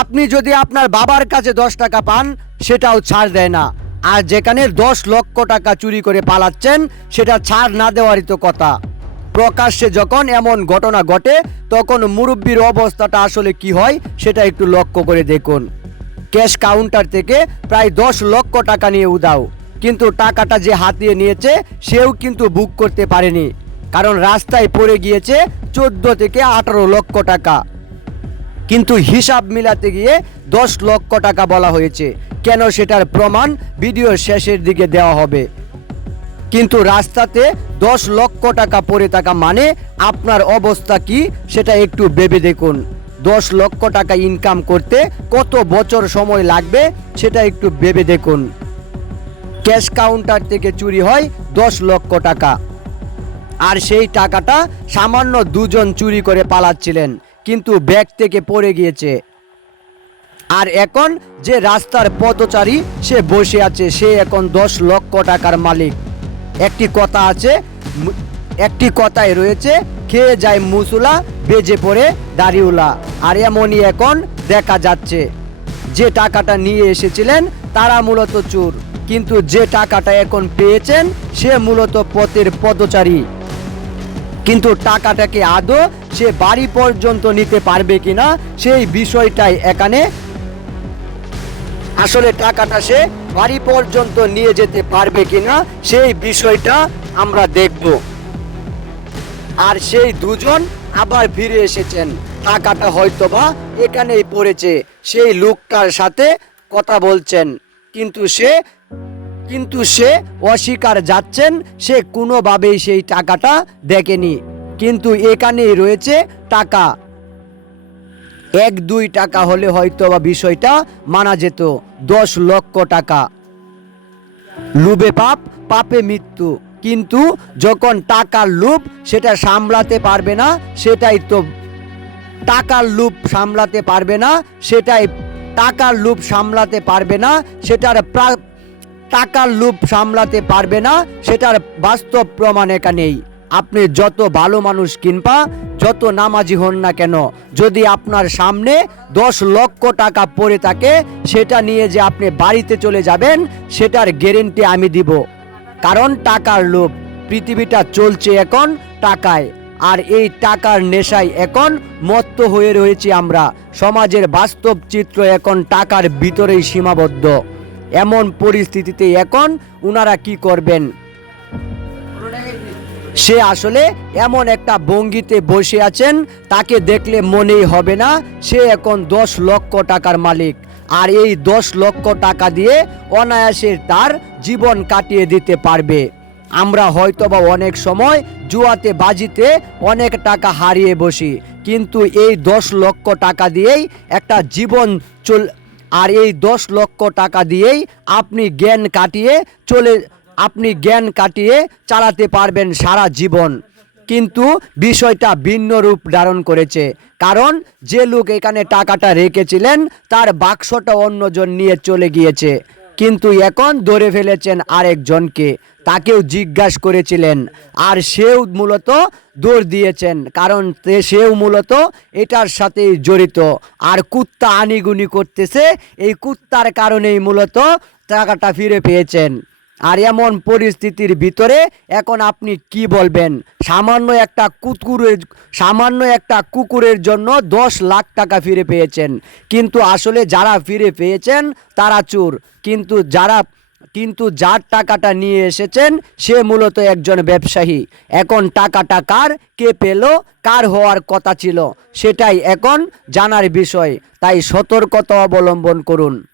আপনি যদি আপনার বাবার কাছে দশ টাকা পান, সেটাও ছাড় দেয় না। আর যেখানে দশ লক্ষ টাকা চুরি করে পালাচ্ছেন, সেটা ছাড় না দেওয়ারই তো কথা। প্রকাশ্যে যখন এমন ঘটনা ঘটে, তখন মুরব্বীর অবস্থাটা আসলে কি হয়, সেটা একটু লক্ষ্য করে দেখুন। ক্যাশ কাউন্টার থেকে প্রায় দশ লক্ষ টাকা নিয়ে উদাও কিন্তু টাকাটা যে হাতিয়ে নিয়েছে, সেও কিন্তু বুক করতে পারেনি। কারণ রাস্তায় পড়ে গিয়েছে চোদ্দ থেকে আঠারো লক্ষ টাকা। কিন্তু হিসাব মিলাতে গিয়ে দশ লক্ষ টাকা বলা হয়েছে। কেন সেটার প্রমাণ ভিডিওর শেষের দিকে দেওয়া হবে। কিন্তু রাস্তাতে দশ লক্ষ টাকা পড়ে থাকা মানে আপনার অবস্থা কি সেটা একটু ভেবে দেখুন। দশ লক্ষ টাকা ইনকাম করতে কত বছর সময় লাগবে সেটা একটু ভেবে দেখুন। ক্যাশ কাউন্টার থেকে চুরি হয় দশ লক্ষ টাকা। আর সেই টাকাটা সামান্য দুজন চুরি করে পালাচ্ছিলেন। কিন্তু ব্যাগ থেকে পড়ে গিয়েছে। আর এখন যে রাস্তার পথচারী সে বসে আছে, সে এখন দশ লক্ষ টাকার মালিক। একটি কথা আছে একটি কথায় রয়েছে, খেয়ে যায় মুসুলা, বেজে পড়ে দাড়িউলা আর এমনই এখন দেখা যাচ্ছে, যে টাকাটা নিয়ে এসেছিলেন তারা মূলত চোর। কিন্তু যে টাকাটা এখন পেয়েছেন, সে মূলত পথের পদচারী কিন্তু টাকাটাকে আদৌ সে বাড়ি পর্যন্ত নিতে পারবে কিনা সেই বিষয়টাই এখানে। আসলে টাকাটা সে বাড়ি পর্যন্ত নিয়ে যেতে পারবে কিনা সেই বিষয়টা আমরা দেখব। আর সেই দুজন আবার ফিরে এসেছেন। টাকাটা হয়তোবা এখানেই পড়েছে। সেই লোকটার সাথে কথা বলছেন। কিন্তু সে কিন্তু সে অস্বীকার যাচ্ছেন। সে কোনোভাবেই সেই টাকাটা দেখেনি। কিন্তু এখানেই রয়েছে টাকা। এক, দুই টাকা হলে হয়তো বা বিষয়টা মানা যেত। দশ লক্ষ টাকা। লুবে পাপ, পাপে মৃত্যু। কিন্তু যখন টাকার লোভ সেটা সামলাতে পারবে না, সেটাই তো টাকার লোভ সামলাতে পারবে না, সেটাই টাকার লোভ সামলাতে পারবে না, সেটার টাকার লোভ সামলাতে পারবে না, সেটার বাস্তব প্রমাণ এখানেই। আপনি যত ভালো মানুষ কিনবা, যত নামাজি হন না কেন, যদি আপনার সামনে দশ লক্ষ টাকা পড়ে থাকে, সেটা নিয়ে যে আপনি বাড়িতে চলে যাবেন, সেটার গ্যারেন্টি আমি দিব। কারণ টাকার লোভ, পৃথিবীটা চলছে এখন টাকায়, আর এই টাকার নেশায় এখন মত্ত হয়ে রয়েছি আমরা। সমাজের বাস্তব চিত্র এখন টাকার ভিতরেই সীমাবদ্ধ। এমন পরিস্থিতিতে এখন উনারা কি করবেন? সে আসলে এমন একটা ভঙ্গিতে বসে আছেন, তাকে দেখলে মনেই হবে না, সে এখন দশ লক্ষ টাকার মালিক। আর এই দশ লক্ষ টাকা দিয়ে অনায়াসে তার জীবন কাটিয়ে দিতে পারবে। আমরা হয়তোবা অনেক সময় জুয়াতে, বাজিতে অনেক টাকা হারিয়ে বসি, কিন্তু এই দশ লক্ষ টাকা দিয়েই একটা জীবন চল আর এই দশ লক্ষ টাকা দিয়েই আপনি জ্ঞান কাটিয়ে চলে আপনি জ্ঞান কাটিয়ে চালাতে পারবেন সারা জীবন। কিন্তু বিষয়টা ভিন্ন রূপ ধারণ করেছে। কারণ যে লোক এখানে টাকাটা রেখেছিলেন, তার বাক্সটা অন্যজন নিয়ে চলে গিয়েছে। কিন্তু এখন ধরে ফেলেছেন আরেকজনকে। তাকেও জিজ্ঞাসা করেছিলেন, আর সেও মূলত দৌড় দিয়েছেন, কারণ সেও মূলত এটার সাথেই জড়িত। আর কুত্তা আনিগুনি করতেছে, এই কুত্তার কারণেই মূলত টাকাটা ফিরে পেয়েছেন। আর এমন পরিস্থিতির ভিতরে এখন আপনি কি বলবেন? সামান্য একটা কুকুরের, সামান্য একটা কুকুরের জন্য দশ লাখ টাকা ফিরে পেয়েছেন। কিন্তু আসলে যারা ফিরে পেয়েছেন, তারা চোর। কিন্তু যারা, কিন্তু যার টাকাটা নিয়ে এসেছেন, সে মূলত একজন ব্যবসায়ী। এখন টাকাটা কার, কে পেল, কার হওয়ার কথা ছিল, সেটাই এখন জানার বিষয়। তাই সতর্কতা অবলম্বন করুন।